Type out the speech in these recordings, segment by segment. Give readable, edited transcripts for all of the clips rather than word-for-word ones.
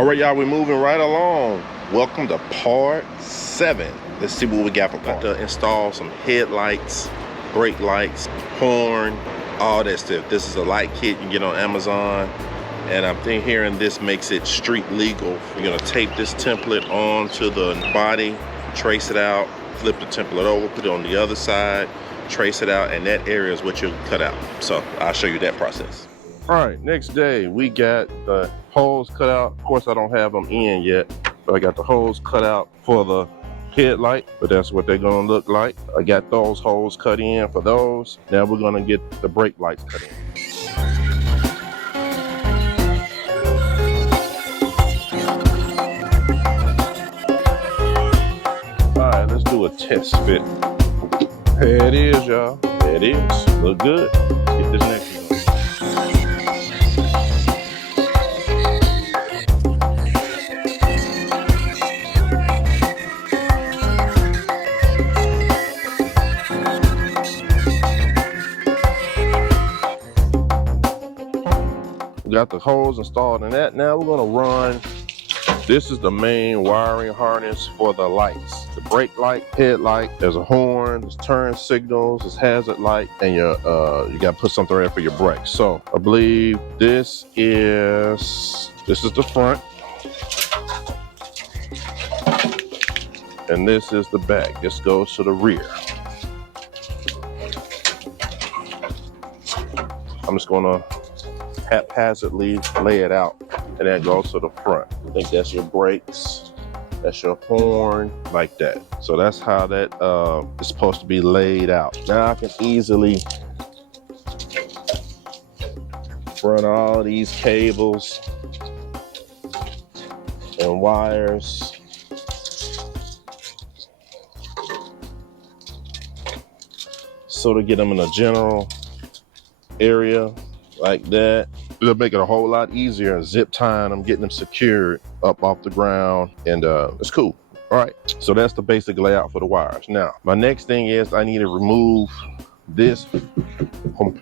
All right, y'all, we're moving right along. Welcome to part 7. Let's see what we got for part. Got to install some headlights, brake lights, horn, all that stuff. This is a light kit you can get on Amazon. And I'm hearing this makes it street legal. You're gonna tape this template onto the body, trace it out, flip the template over, put it on the other side, trace it out, and that area is what you'll cut out. So I'll show you that process. All right, next day we got the holes cut out. Of course, I don't have them in yet, but I got the holes cut out for the headlight, but that's what they're gonna look like. I got those holes cut in for those. Now we're gonna get the brake lights cut in. All right, let's do a test fit. There it is, y'all. There it is. Look good. Let's get this next one. Got the hose installed in that. Now we're gonna run, this is the main wiring harness for the lights. The brake light, headlight, there's a horn, there's turn signals, there's hazard light, and you gotta put something there for your brakes. So I believe this is the front. And this is the back. This goes to the rear. I'm just gonna haphazardly lay it out, and that goes to the front. I think that's your brakes, that's your horn, like that. So that's how that is supposed to be laid out. Now I can easily run all these cables and wires so to get them in a general area like that. It'll make it a whole lot easier. Zip tying them, getting them secured up off the ground, and it's cool. All right, so that's the basic layout for the wires. Now, my next thing is I need to remove this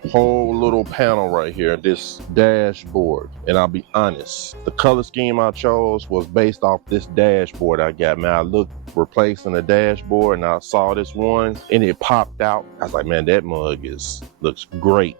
whole little panel right here, this dashboard. And I'll be honest, the color scheme I chose was based off this dashboard I got. Man, I looked replacing the dashboard and I saw this one and it popped out. I was like, man, that mug looks great.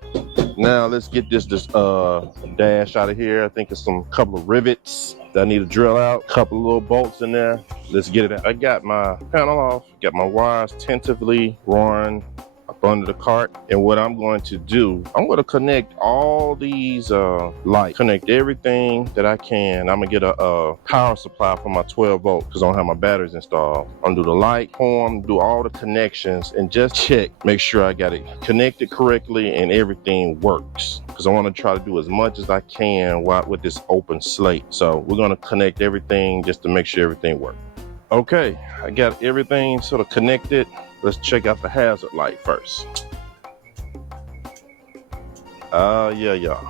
Now let's get this dash out of here. I think it's some couple of rivets that I need to drill out, a couple of little bolts in there. Let's get it out. I got my panel off, got my wires tentatively run up under the cart, and what I'm going to do, I'm going to connect all these lights, connect everything that I can. I'm gonna get a power supply for my 12 volt because I don't have my batteries installed. I'm gonna do the light form, do all the connections, and just check, make sure I got it connected correctly and everything works, because I want to try to do as much as I can with this open slate. So we're gonna connect everything just to make sure everything works. Okay, I got everything sort of connected. Let's check out the hazard light first. Yeah, y'all.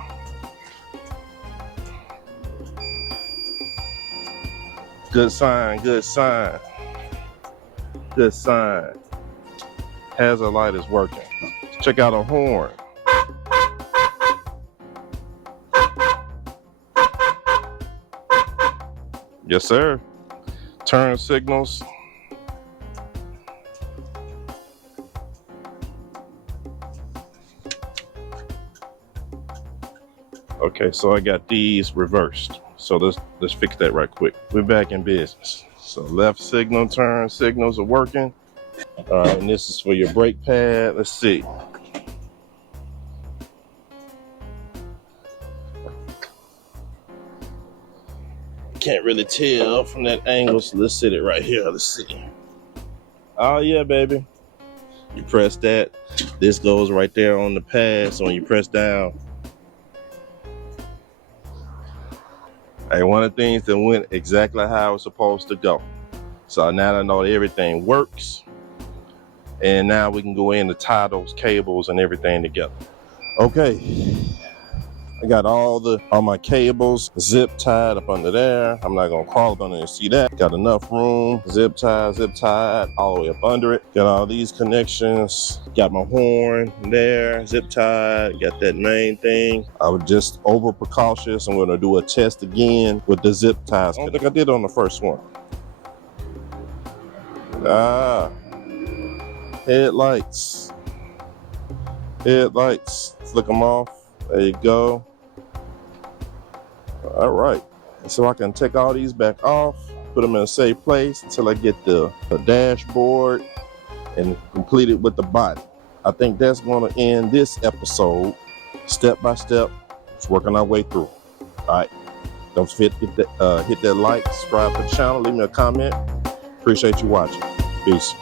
Good sign, good sign. Good sign. Hazard light is working. Let's check out a horn. Yes, sir. Turn signals. Okay, so I got these reversed. So let's fix that right quick. We're back in business. So left signal, turn signals are working. All right, and this is for your brake pad. Let's see. Can't really tell from that angle, so let's set it right here. Let's see. Oh yeah, baby. You press that. This goes right there on the pad, so when you press down, hey, one of the things that went exactly how it's supposed to go. So now I know everything works. And now we can go in to tie those cables and everything together. Okay. I got all my cables zip tied up under there. I'm not gonna crawl up under there and see that. Got enough room, zip tied all the way up under it. Got all these connections. Got my horn there, zip tied. Got that main thing. I was just over precautious. I'm gonna do a test again with the zip ties. I don't think I did on the first one. Headlights. Flick them off. There you go. All right. So I can take all these back off, put them in a safe place until I get the dashboard and complete it with the body. I think that's going to end this episode step by step. Just working our way through. All right. Don't forget to hit that like, subscribe to the channel, leave me a comment. Appreciate you watching. Peace.